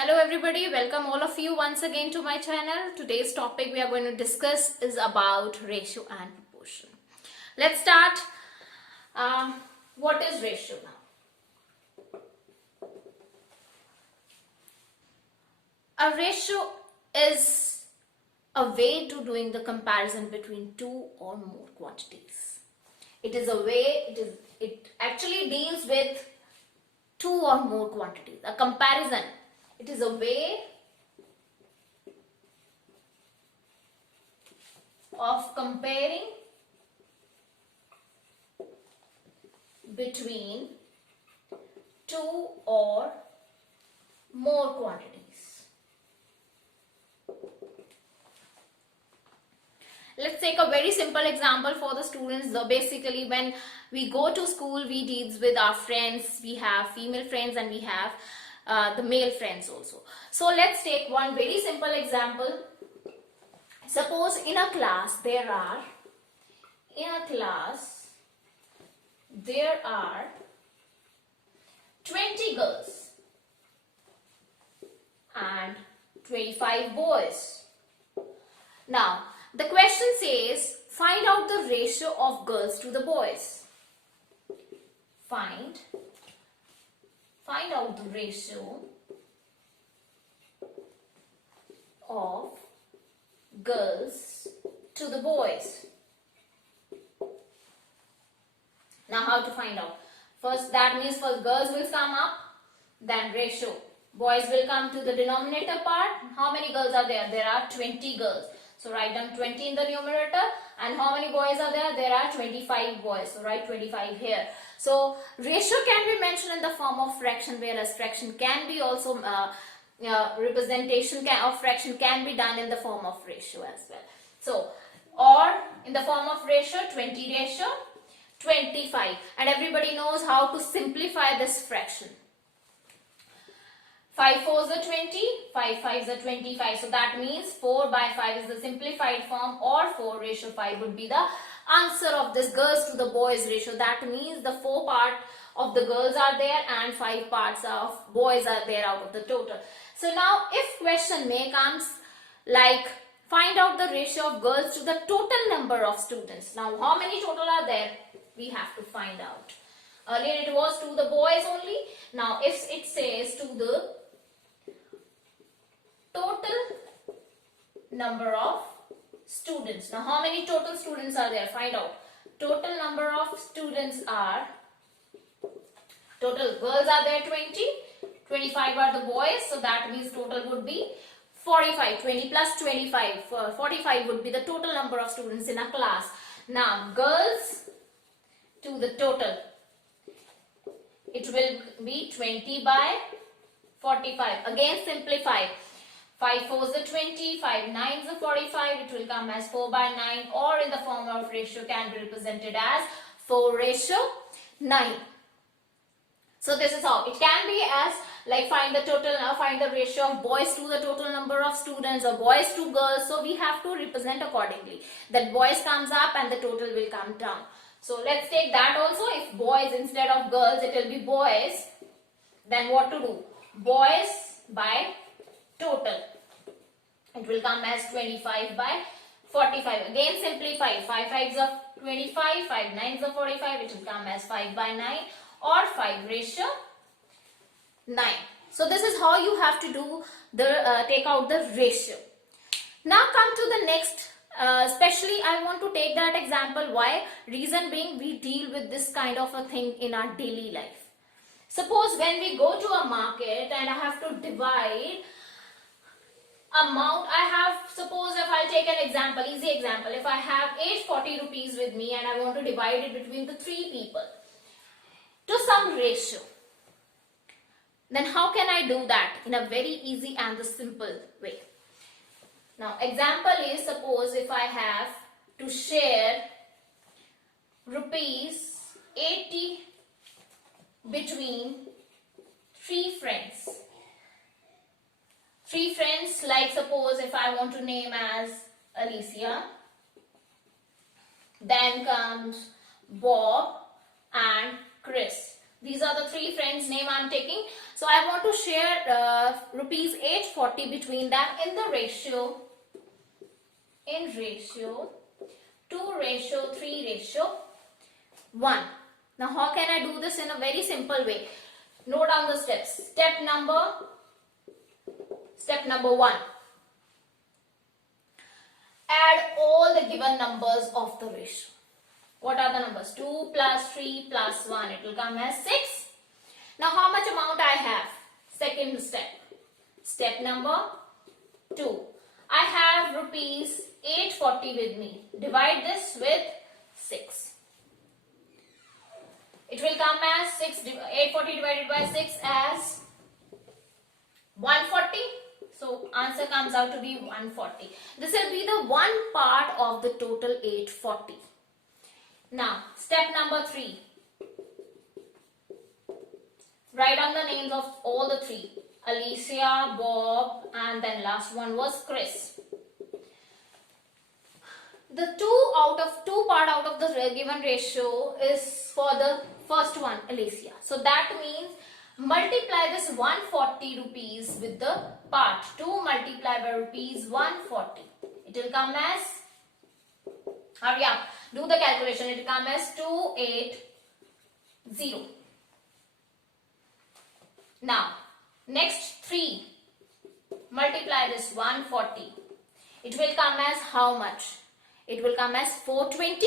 Hello everybody, welcome all of you once again to my channel. Today's topic we are going to discuss is about ratio and proportion. Let's start. What is ratio now? A ratio is a way to doing the comparison between two or more quantities. It is a way, it actually deals with two or more quantities. A comparison. It is a way of comparing between two or more quantities. Let's take a very simple example for the students. So basically, when we go to school, we deal with our friends. We have female friends and we have the male friends also. So let's take one very simple example. Suppose in a class there are 20 girls and 25 boys. Now the question says find out the ratio of girls to the boys. Find out the ratio of girls to the boys. Now how to find out? First, that means first girls will come up, then ratio. Boys will come to the denominator part. How many girls are there? There are 20 girls. So write down 20 in the numerator. And how many boys are there? There are 25 boys. So write 25 here. So ratio can be mentioned in the form of fraction, whereas fraction can be also representation of fraction can be done in the form of ratio as well. So or in the form of ratio, 20 ratio 25, and everybody knows how to simplify this fraction. 5 4s are 20, 5 5s are 25. So that means 4 by 5 is the simplified form, or 4 ratio 5 would be the answer of this girls to the boys ratio. That means the 4 part of the girls are there and 5 parts of boys are there out of the total. So now if question may comes like find out the ratio of girls to the total number of students. Now how many total are there? We have to find out. Earlier it was to the boys only. Now if it says to the total number of students. Now how many total students are there? Find out. Total number of students are, total girls are there 20, 25 are the boys, so that means total would be 45. 20 plus 25, 45 would be the total number of students in a class. Now girls to the total, it will be 20 by 45. Again simplify. 5 4s are 20, 5 9s are 45. It will come as 4 by 9, or in the form of ratio can be represented as 4 ratio 9. So this is how it can be as like find the total, find the ratio of boys to the total number of students or boys to girls. So we have to represent accordingly. That boys comes up and the total will come down. So let's take that also. If boys instead of girls, it will be boys. Then what to do? Boys by total. It will come as 25 by 45. Again simplify. 5 5s of 25, 5 9s of 45. It will come as 5 by 9 or 5 ratio 9. So this is how you have to do the take out the ratio. Now come to the next. Especially I want to take that example. Why? Reason being we deal with this kind of a thing in our daily life. Suppose when we go to a market and I have to divide amount, suppose if I take an example, easy example, if I have 840 rupees with me and I want to divide it between the 3 people to some ratio, then how can I do that in a very easy and the simple way? Now example is, suppose if I have to share rupees 80 between 3 friends. 3 friends, like suppose if I want to name as Alicia, then comes Bob and Chris. These are the three friends' name I'm taking. So I want to share rupees 840 between them in the ratio, 2:3:1. Now how can I do this in a very simple way? Note down the steps. Step number 1. Add all the given numbers of the ratio. What are the numbers? 2 plus 3 plus 1. It will come as 6. Now how much amount I have? Second step. Step number 2. I have rupees 840 with me. Divide this with 6. It will come as 840 divided by 6 as 140. So answer comes out to be 140. This will be the one part of the total 840. Now, step number 3. Write down the names of all the three. Alicia, Bob, and then last one was Chris. The two part out of the given ratio is for the first one, Alicia. So that means multiply this 140 rupees with the part. 2 multiplied by rupees 140. It will come as, hurry up, do the calculation. It will come as 280. Now, next 3 multiply this 140. It will come as how much? It will come as 420.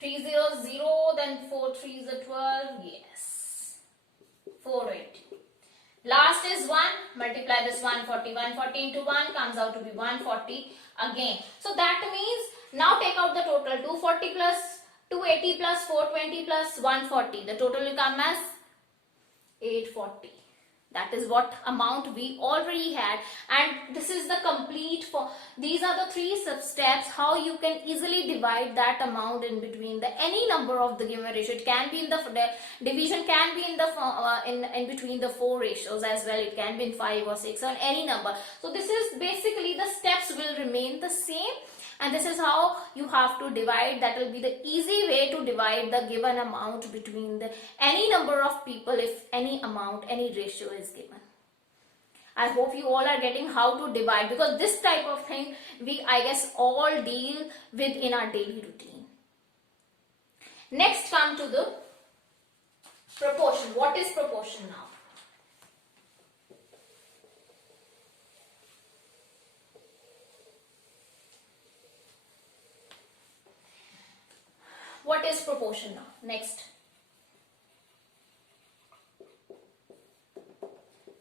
300, then 4 3s are 12. Yes. 480. Last is 1. Multiply this 140. 140 into 1 comes out to be 140 again. So that means now take out the total. 240 plus 280 plus 420 plus 140. The total will come as 840. That is what amount we already had, and this is the complete for these are the 3 steps how you can easily divide that amount in between the any number of the given ratio. It can be in the division, can be in the in between the 4 ratios as well. It can be in 5 or 6 or any number. So this is basically the steps will remain the same, and this is how you have to divide. That will be the easy way to divide the given amount between the any number of people if any amount, any ratio is given. I hope you all are getting how to divide, because this type of thing we, I guess, all deal with in our daily routine. Next, come to the proportion. What is proportion now? What is proportion now? Next.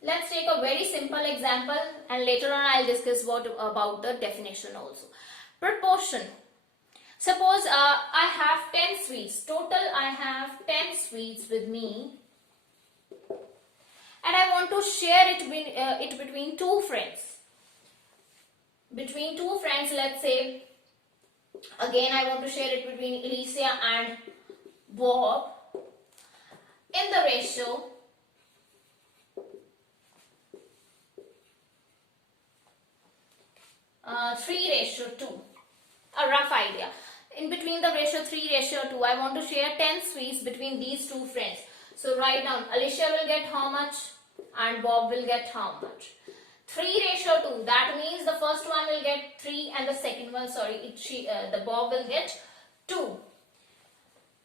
Let's take a very simple example, and later on I'll discuss about the definition also. Proportion. Suppose I have 10 sweets. Total I have 10 sweets with me, and I want to share it between 2 friends. Between 2 friends, let's say, again I want to share it between Alicia and Bob in the ratio 3:2. A rough idea. In between the ratio 3:2, I want to share 10 sweets between these 2 friends. So write down, Alicia will get how much and Bob will get how much. 3:2. That means the first one will get 3 and the second one, the Bob will get 2.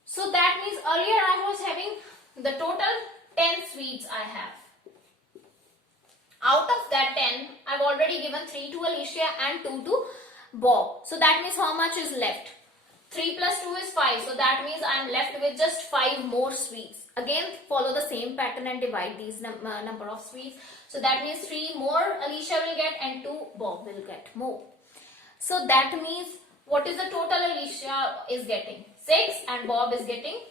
So that means earlier I was having the total 10 sweets I have. Out of that 10, I've already given 3 to Alicia and 2 to Bob. So that means how much is left? 3 plus 2 is 5. So that means I'm left with just 5 more sweets. Again, follow the same pattern and divide these number of sweets. So that means 3 more Alicia will get and 2 Bob will get more. So that means what is the total Alicia is getting? 6 and Bob is getting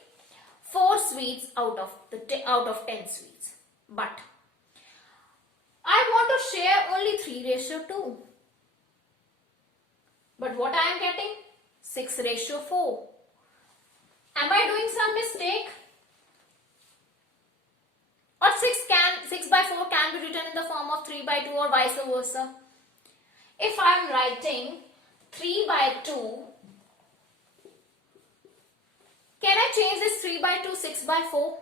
4 sweets out of 10 sweets. But I want to share only 3:2. But what I am getting? 6:4. Am I doing some mistake? Or 6 by 4 can be written in the form of 3 by 2 or vice versa. If I am writing 3 by 2, can I change this 3 by by 2, 6 by 4.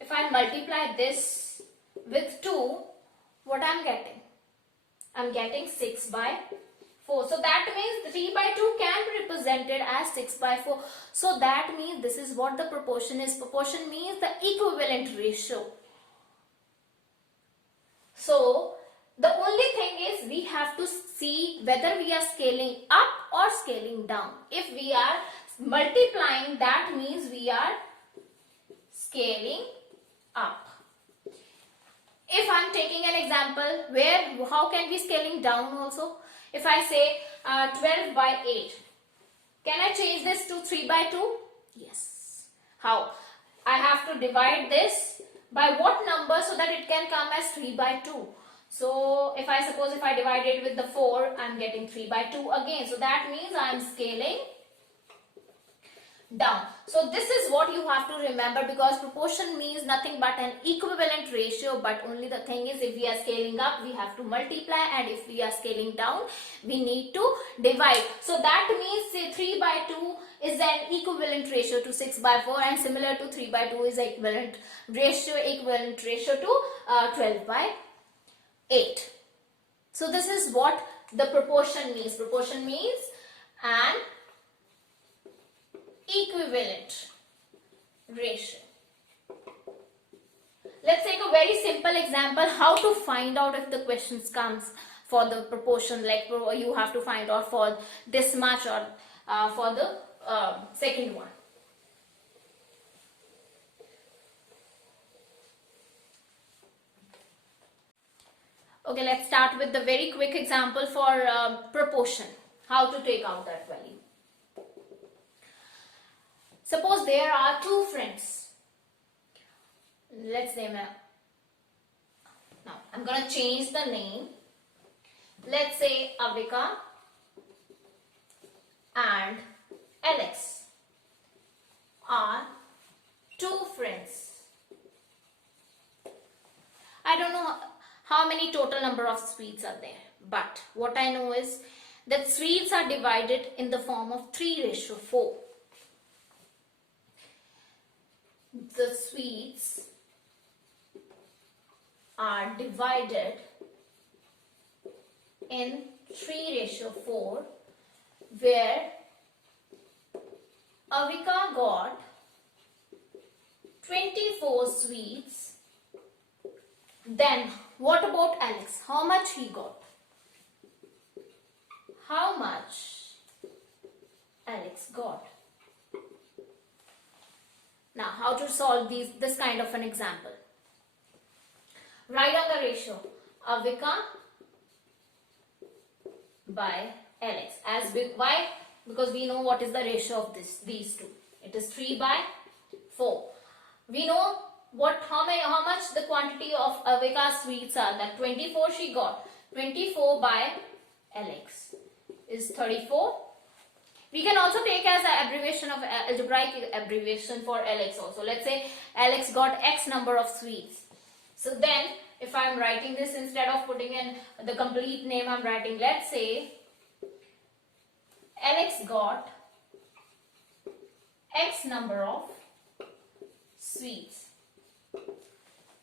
If I multiply this with 2, what I'm getting? I'm getting 6 by 4. So that means 3 by 2 can be represented as 6 by 4. So that means this is what the proportion is. Proportion means the equivalent ratio. So the only thing is we have to see whether we are scaling up or scaling down. If we are multiplying, that means we are scaling up. If I am taking an example where how can we scaling down also? If I say 12 by 8, can I change this to 3 by 2? Yes. How? I have to divide this by what number so that it can come as 3 by 2. So if I suppose if I divide it with the 4, I am getting 3 by 2 again. So that means I am scaling down. So this is what you have to remember, because proportion means nothing but an equivalent ratio, but only the thing is if we are scaling up we have to multiply, and if we are scaling down we need to divide. So that means say 3 by 2 is an equivalent ratio to 6 by 4, and similar to 3 by 2 is equivalent ratio to 12 by 8. So this is what the proportion means. Proportion means an equivalent ratio. Let's take a very simple example how to find out if the questions comes for the proportion, like you have to find out for this much or for the second one. Okay, let's start with the very quick example for proportion, how to take out that value. Suppose there are two friends. Let's name now I'm gonna change the name. Let's say Avika and Alex are two friends. I don't know how many total number of sweets are there, but what I know is that sweets are divided in the form of 3:4. The sweets are divided in 3:4, where Avika got 24 sweets. Then what about Alex? How much he got? How much Alex got? Now, how to solve this kind of an example? Write down the ratio. Avika by Alex. As big. Why? Because we know what is the ratio of these two. It is 3/4. We know how much the quantity of Avika's sweets are. That 24 she got. 24 by Alex is 34. We can also take as an abbreviation of algebraic abbreviation for Alex also. Let's say Alex got X number of sweets. So then if I'm writing this, instead of putting in the complete name, I'm writing, let's say Alex got X number of sweets.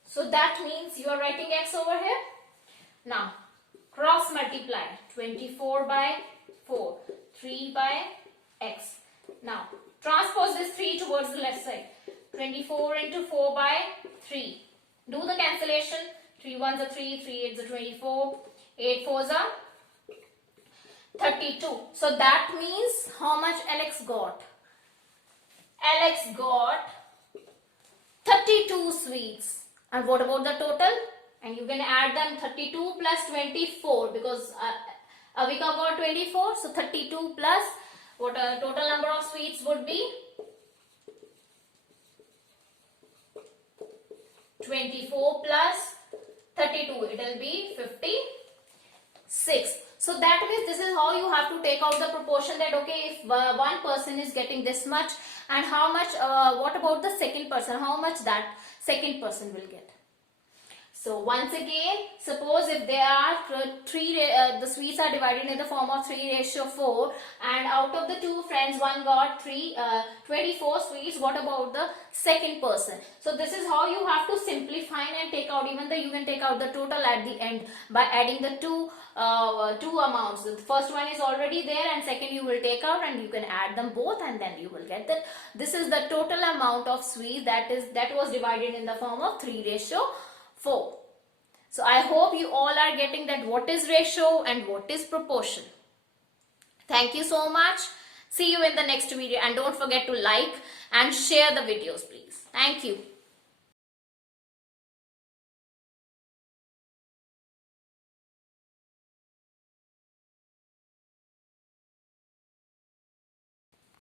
So that means you are writing X over here. Now cross multiply 24 by 4, 3 by X. Now transpose this 3 towards the left side. 24 into 4 by 3. Do the cancellation. 3 1s are 3, 3 8s are 24, 8 4s are 32. So that means how much Alex got? Alex got 32 sweets. And what about the total? And you can add them, 32 plus 24, because Avika got 24. So 32 plus what total number of sweets would be? 24 plus 32, it will be 56. So that means this is how you have to take out the proportion, that okay, if one person is getting this much, and how much, what about the second person, how much that second person will get. So once again, suppose if there are the sweets are divided in the form of 3:4, and out of the two friends, one got 24 sweets. What about the second person? So this is how you have to simplify and take out, even though you can take out the total at the end by adding the two amounts. The first one is already there, and second you will take out, and you can add them both, and then you will get that. This is the total amount of sweets that was divided in the form of 3:4. So I hope you all are getting that what is ratio and what is proportion. Thank you so much. See you in the next video, and don't forget to like and share the videos, please. Thank you.